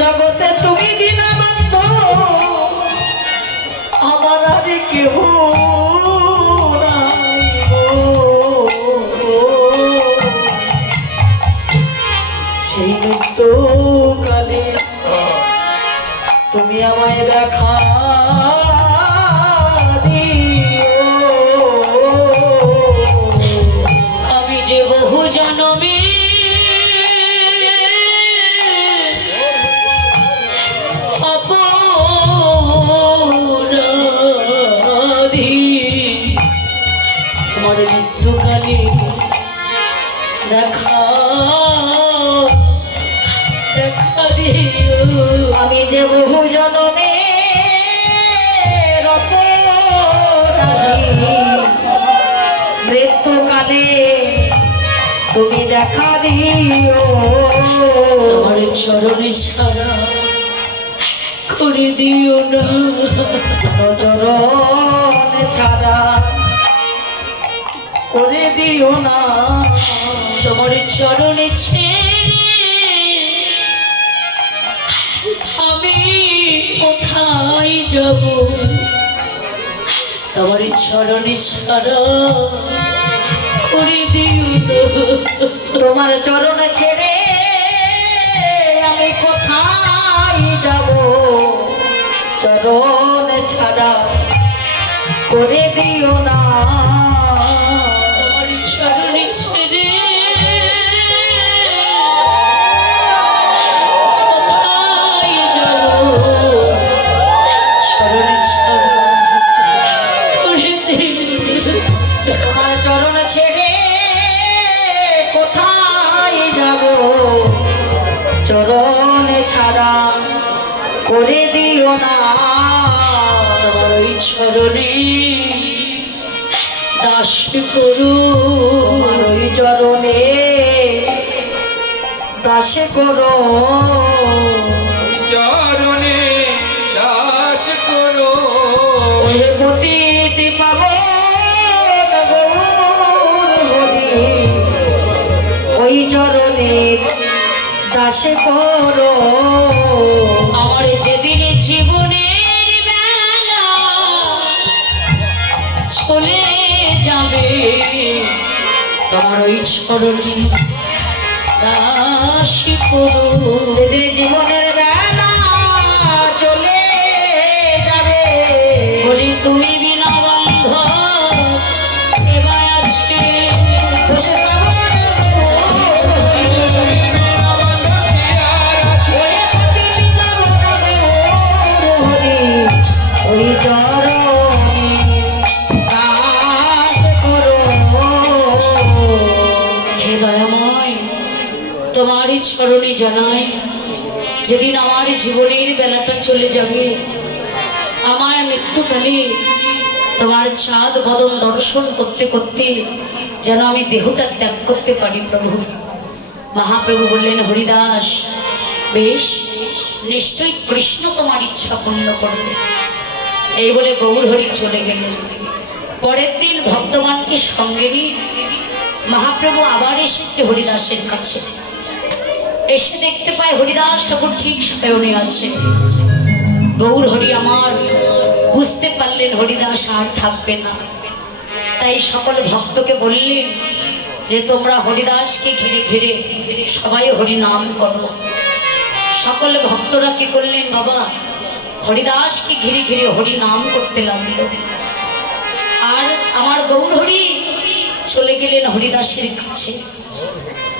জগতে তুমি বিনা বাধ্য আমার আর কেহ নাই গো। সেই মৃত্যুকালে তুমি আমায় দেখা দিও। আমি যে বহু জনমে অপরাধী, তোমার মৃত্যুকালে দেখা দিও। আমি যে বহু জনমে মৃত্যুকালে তুমি দেখা দিও। আমার চরণে ছাড়া করে দিও না, চরণ ছাড়া করে দিও না। তোমার চরণে ছেড়ে আমি কোথায় যাব? তোমার চরণে ছাড়া করে দিও না। তোমার চরণ ছেড়ে আমি কোথায় যাব? চরণ ছাড়া করে দিও না। তোমার চরণে ছেড়ে কোথায় যাব? চরণে ছাড়া করে দিও। তোমার চরণ ছেড়ে কোথায় যাব? চরণ ছাড়া করে দিও না। তোমার ওই চরণে দাস করো, তোমার ওই চরণে দাস করো। চরণে দাস করো। ওই গতিতে পাবো গৌর হরি, ওই চরণে দাস করো। আমার যেদিন জীবনের বেলা চলে যাবে, তোমার ওই চরণে দাস করো। যেদিন জীবনের বেলা চলে যাবে, বলি তুমি বিনা বন্ধ এবার আছে। ওই চরণে দাস করো। হে দয়াময়, তোমারই চরণে জানাই, যেদিন আমার জীবনের বেলাটা চলে যাবে, আমার মৃত্যুকালে তোমার চাঁদ বদন দর্শন করতে করতে যেন আমি দেহটা ত্যাগ করতে পারি। প্রভু মহাপ্রভু বললেন, হরিদাস বেশ, নিশ্চয়ই কৃষ্ণ তোমার ইচ্ছা পূর্ণ করবে। এই বলে গৌর হরি চলে গেলেন। পরের দিন ভক্তগণকে সঙ্গে নিয়ে মহাপ্রভু আবার এসেছে হরিদাসের কাছে। এসে দেখতে পায় হরিদাস ঠাকুর ঠিক শয়নে আছে। গৌর হরি আমার বুঝতে পারলেন হরিদাস আর থাকবে না, তাই সকল ভক্তকে বললেন যে তোমরা হরিদাসকে ঘিরে ঘিরে সবাই হরি নাম করো। সকল ভক্তরা কি করলেন বাবা, হরিদাসকে ঘিরে ঘিরে হরি নাম করতে লাগল। আর আমার গৌর হরি চলে গেলেন হরিদাসের কাছে।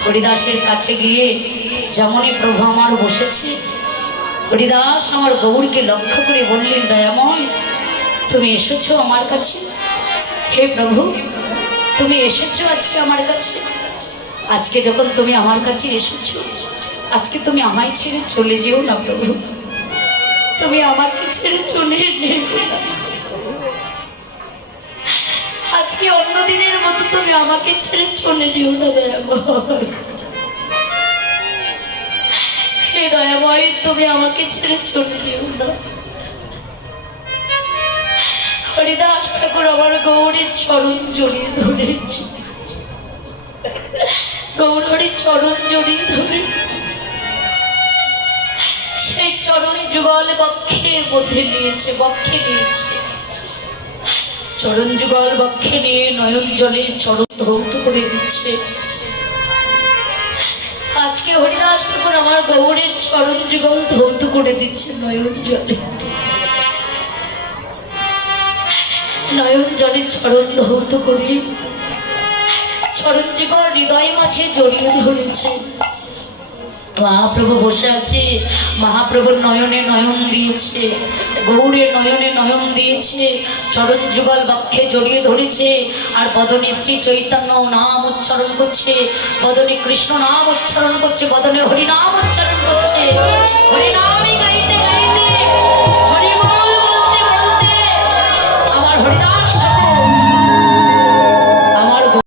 হরিদাসের কাছে গিয়ে যেমনই প্রভু আমার বসেছে, হরিদাস আমার গৌরকে লক্ষ্য করে বললেন, দয়াময় তুমি এসেছো আমার কাছে? হে প্রভু, তুমি এসেছো আজকে আমার কাছে? আজকে যখন তুমি আমার কাছে এসেছো, আজকে তুমি আমায় ছেড়ে চলে যেও না প্রভু, তুমি আমাকে ছেড়ে চলে যেও না। আজকে অন্য দিনের মতো তুমি আমাকে ছেড়ে চলে যেও না দয়াময়। হে দয়াময়, তুমি আমাকে ছেড়ে চলে যেও না। হরিদাস ঠাকুর আমার গৌরের চরণ জড়িয়ে ধরেছে, গৌর হরির চরণ জড়িয়ে ধরে চরণ যুগল বক্ষের মধ্যে নিয়েছে, বক্ষে নিয়েছে। চরণ যুগল বক্ষে নিয়ে নয়ন জলে চরণ ধৌত করে দিচ্ছে। আজকে হরিদাস যখন আমার গৌরের চরণ যুগল ধৌত করে দিচ্ছে নয়ন জলে, নয়ন জলে চরণ ধৌত করে চরণ যুগল হৃদয় মাঝে জড়িয়ে ধরেছে। মহাপ্রভু বসে আছে, মহাপ্রভুর নয়নে নয়ন দিয়েছে, গৌরের নয়নে নয়ন দিয়েছে, চরণ যুগল বক্ষে জড়িয়ে ধরেছে। আর বদনে শ্রী চৈতন্য নাম উচ্চারণ করছে, বদনে কৃষ্ণ নাম উচ্চারণ করছে, বদনে হরিনাম উচ্চারণ করছে, হরিনাম